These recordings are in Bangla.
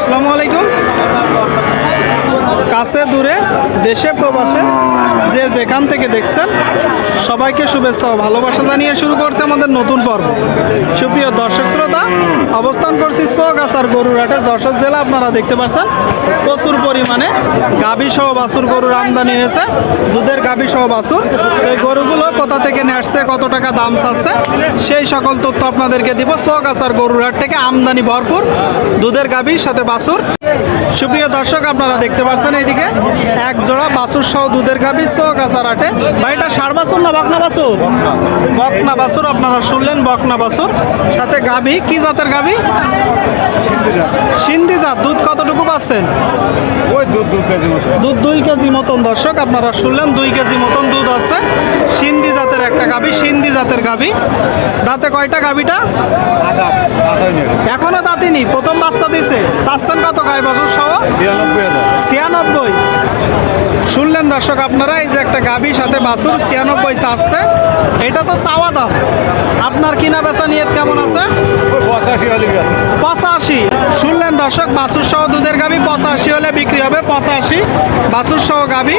আসসালামু আলাইকুম। কাছে দূরে, দেশে, প্রবাসে, যে যেখান থেকে দেখছেন, সবাইকে শুভেচ্ছা ও ভালোবাসা জানিয়ে শুরু করছে আমাদের নতুন পর্ব। সুপ্রিয় দর্শক শ্রোতা, অবস্থান করছি সোগাছার গরুরহাটে, যশোর জেলা আপনারা দেখতে পাচ্ছেন, প্রচুর পরিমাণে গাভী সহ বাছুর গরুর আমদানি হয়েছে। দুধের গাভী সহ বাছুর এই গরুগুলো কোথা থেকে আসছে, কত টাকা দাম চাচ্ছে, সেই সকল তথ্য আপনাদেরকে দিব সোগাছার গরুরহাট থেকে। আমদানি ভরপুর দুধের গাভীর সাথে বাছুর। সুপ্রিয় দর্শক, আপনারা দেখতে পাচ্ছেন এইদিকে এক জোড়া বাছুর সহ দুধের গাভী সোগাছার হাটে ভাই এটা সার বাছুর না বকনা বাছুর? বকনা বাছুর আপনারা শুনলেন বকনা বাছুর। সাথে গাভী কি জাতের গাভী? সিন্ধি জাত। দুধ কতটুকু পাচ্ছেন? ওই দুধ দু কেজি মতো দুধ দুই কেজি মতন দর্শক আপনারা শুনলেন দুই কেজি মতন দুধ আছে। সিন্ধি জাতের একটা গাভী সিন্ধি জাতের গাভী। দাঁতে কয়টা নেই এখনও দাঁতিনি প্রথম বাচ্চা দিছে। চাচ্ছেন কত গায়ে বছর সহ? ছিয়ানব্বই। ছিয়ানব্বই শুনলেন দর্শক আপনারা এই যে একটা গাভীর সাথে বাছুর ছিয়ানব্বই চাচ্ছে। এটা তো চাওয়া দাম। আপনার কিনা বেচা নিয়ত কেমন আছে? পঁচাশি শুনলেন দর্শক বাছুর সহ দুধের গাভী পঁচাশি হলে বিক্রি হবে পঁচাশি। বাছুর সহ গাভী।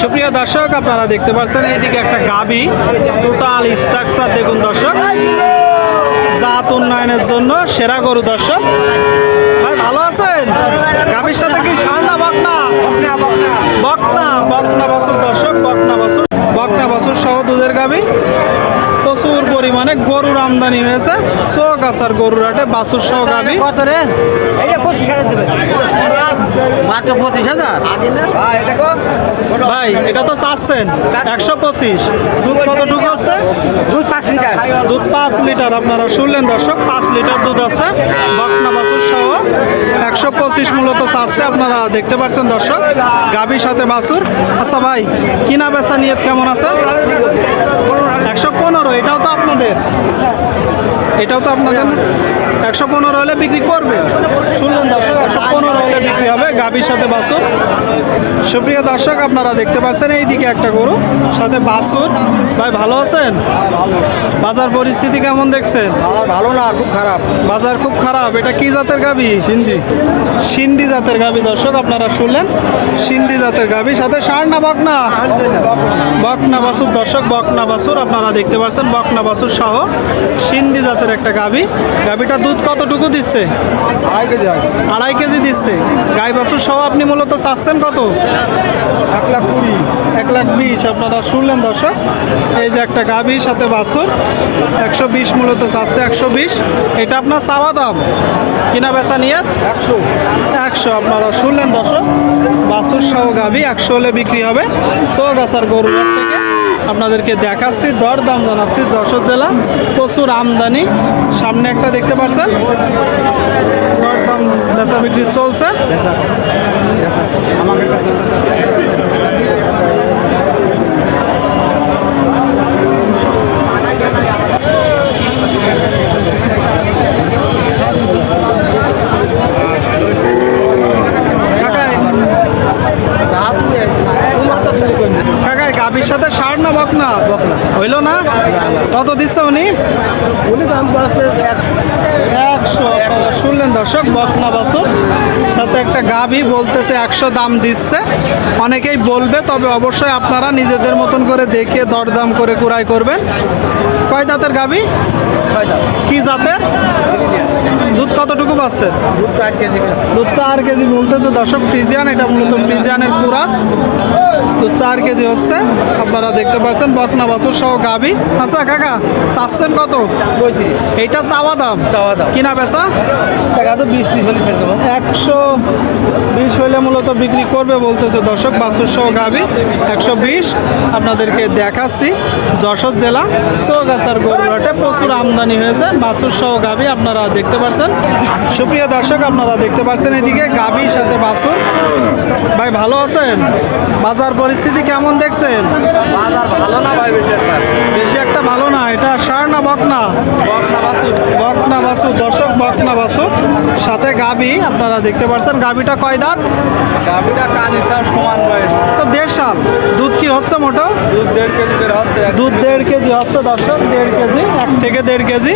সুপ্রিয় দর্শক আপনারা দেখতে পাচ্ছেন এইদিকে একটা গাভী। টোটাল স্ট্রাকচার দেখুন দর্শক। জাত উন্নয়নের জন্য সেরা গরু দর্শক। ভাই ভালো আছেন? গাভীর সাথে কি সার না বকনা। বকনা বকনা বছর দর্শক, বকনা বছর বকনা বছর সহ দুধের প্রচুর পরিমাণে গরুর আমদানি হয়েছে। চোখ আসার গরুর হাটে বাছুর সহ গাভী। কত রে? পঁচিশ হাজার মাত্র পঁচিশ হাজার? ভাই এটা তো চাচ্ছেন। একশো পঁচিশ। দুধ কতটুকু আছে? দুধ পাঁচ লিটার। দুধ পাঁচ লিটার আপনারা শুনলেন দর্শক পাঁচ লিটার দুধ আছে। বকনা বাছুর সহ একশো পঁচিশ মূলত চাচ্ছে আপনারা দেখতে পাচ্ছেন দর্শক। গাভীর সাথে বাছুর। আচ্ছা ভাই কিনা বেচা নিয়ত কেমন আছে? একশো পনেরো এটাও তো আপনাদের। এটাও তো আপনাদের? একশো পনেরো হলে বিক্রি করবে। শুনলেন দর্শক একশো পনেরো হলে বিক্রি হবে গাভীর সাথে বাসুর সুপ্রিয় দর্শক আপনারা দেখতে পাচ্ছেন এইদিকে একটা গরু সাথে বাছুর। ভাই ভালো আছেন? বাজার পরিস্থিতি কেমন দেখছেন? ভালো না খুব খারাপ। বাজার খুব খারাপ। এটা কি জাতের গাভী? হিন্দি সিন্ধি জাতের গাভী দর্শক আপনারা শুনলেন? সিন্ধি জাতের গাভী সাথে সার না বকনা? বকনা বাছুর দর্শক বকনা বাছুর আপনারা দেখতে পাচ্ছেন বকনা বাছুর সহ সিন্ধি জাতের একটা গাভী। গাভীটা দুধ কতটুকু দিচ্ছে? আড়াই কেজি আড়াই কেজি দিচ্ছে। গাই বাছুর সহ আপনি মূলত চাচ্ছেন কত? এক লাখ কুড়ি। এক লাখ বিশ। আপনারা শুনলেন দর্শক? এই যে একটা গাভীর সাথে বাছুর। একশো বিশ মূলত চাচ্ছে একশো বিশ। এটা আপনার চাওয়া দাম? কিনা বেচা নিয়ে একশো। একশো। আপনারা শুনলেন দর্শক? বাছুর সহ গাভী একশো হলে বিক্রি হবে। সোগাছার গরুর থেকে আপনাদেরকে দেখাচ্ছি দর দাম জানাচ্ছি যশোর জেলা, প্রচুর আমদানি। সামনে একটা দেখতে পাচ্ছেন দর দাম বেচা বিক্রি চলছে আমাকে কাছে কাকাই কাকাই গাভীর সাথে সার না বকনা বকনা। হইল না? কত দিচ্ছে উনি? উনি দাম পাচ্ছে একশো। শুনলেন দর্শক বকনা বছর। সাথে একটা গাভী বলতেছে একশো দাম দিচ্ছে। অনেকেই বলবে তবে অবশ্যই আপনারা নিজেদের মতন করে দেখে দরদাম করে কুড়াই করবেন। কয় দাঁতের গাভী? কি জাতের? দুধ কতটুকু পাচ্ছে? দুধ চার কেজি। দুধ চার কেজি বলতেছে দর্শক ফ্রিজিয়ান এটা মূলত ফ্রিজিয়ানের কুরাস। দুধ চার কেজি হচ্ছে আপনারা দেখতে পাচ্ছেন বকনা বছর সহ গাভী আচ্ছা কাকা চাচ্ছেন কত? এইটা চাওয়া দাম? চাওয়া দাম। কিনা বেচা? টাকা তো বিশ ত্রিশ হলে ছেড়ে দেবো। একশো বিশ হইলে মূলত বিক্রি করবে বলতেছে দর্শক বাছুর সহ গাভী একশো বিশ আপনাদেরকে দেখাচ্ছি। যশোর জেলা সোগাছার গরুরাটে প্রচুর আমদানি হয়েছে। বাছুর সহ গাভী আপনারা দেখতে পাচ্ছেন। সুপ্রিয় দর্শক আপনারা দেখতে পাচ্ছেন এদিকে গাভীর সাথে বাছুর। ভাই ভালো আছেন? বাজার পরিস্থিতি কেমন দেখছেন? বাজার ভালো না ভাই বেশি একটা বেশি একটা ভালো না এটা সার না বকনা? বকনা বাছুর। বকনা বাছুর দর্শক বকনা বাছুর। সাথে গাবি আপনারা দেখতে পাচ্ছেন গাবিটা কয় দাঁত? গাভিটা কানিসা সমান বয়স। তো দেড় সাল। দুধ কি হচ্ছে মোটো দুধ দেড় কেজি হচ্ছে। দুধ দেড় কেজি হচ্ছে দর্শক দেড় কেজি এক থেকে দেড় কেজি।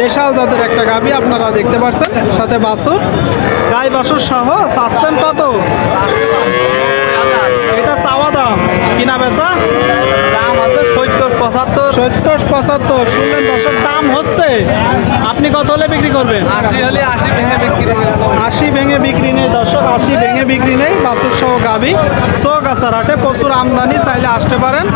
দেশাল জাতের একটা গাবি আপনারা দেখতে পাচ্ছেন সাথে বাছুর। গাই বাসুর সহ চাচ্ছেন কত এটা চাওয়া দাম কিনা বেচা দাম আছে সত্তর পঁচাত্তর সত্তর পঁচাত্তর শুনলেন দর্শক দাম হচ্ছে। আপনি কত হলে বিক্রি করবেন? আশি ভেঙে বিক্রি আশি ভেঙে বিক্রি নেই দর্শক আশি ভেঙে বিক্রি নেই বাসুর সহ গাবি। চোখ আসার হাটে প্রচুর আমদানি চাইলে আসতে পারেন।